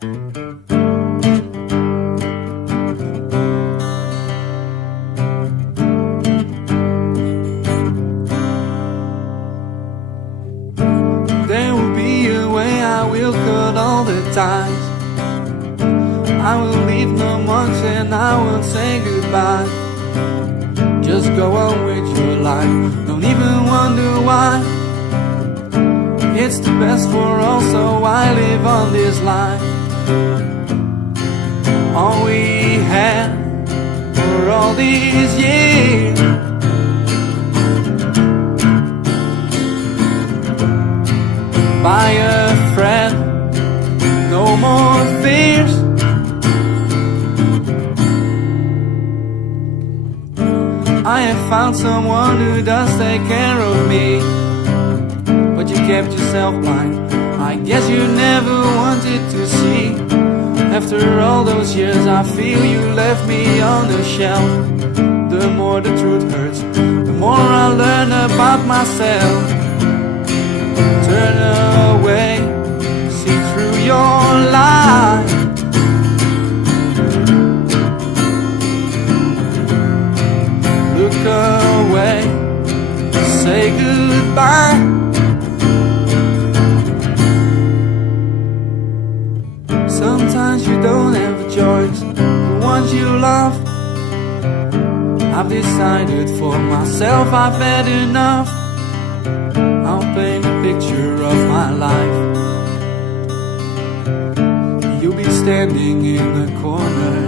There will be a way I will cut all the ties. I will leave no marks and I won't say goodbye. Just go on with your life, don't even wonder why. It's the best for all, so I live on this line. All we had for all these years, by a friend, no more fears. I have found someone who does take care of me, but you kept yourself blind. I guess you never wanted to see. After all those years I feel you left me on the shelf. The more the truth hurts, the more I learn about myself. Turn away, see through your lies. Look away, say goodbye. Sometimes you don't have a choice, the ones you love. I've decided for myself I've had enough. I'll paint a picture of my life. You'll be standing in the corner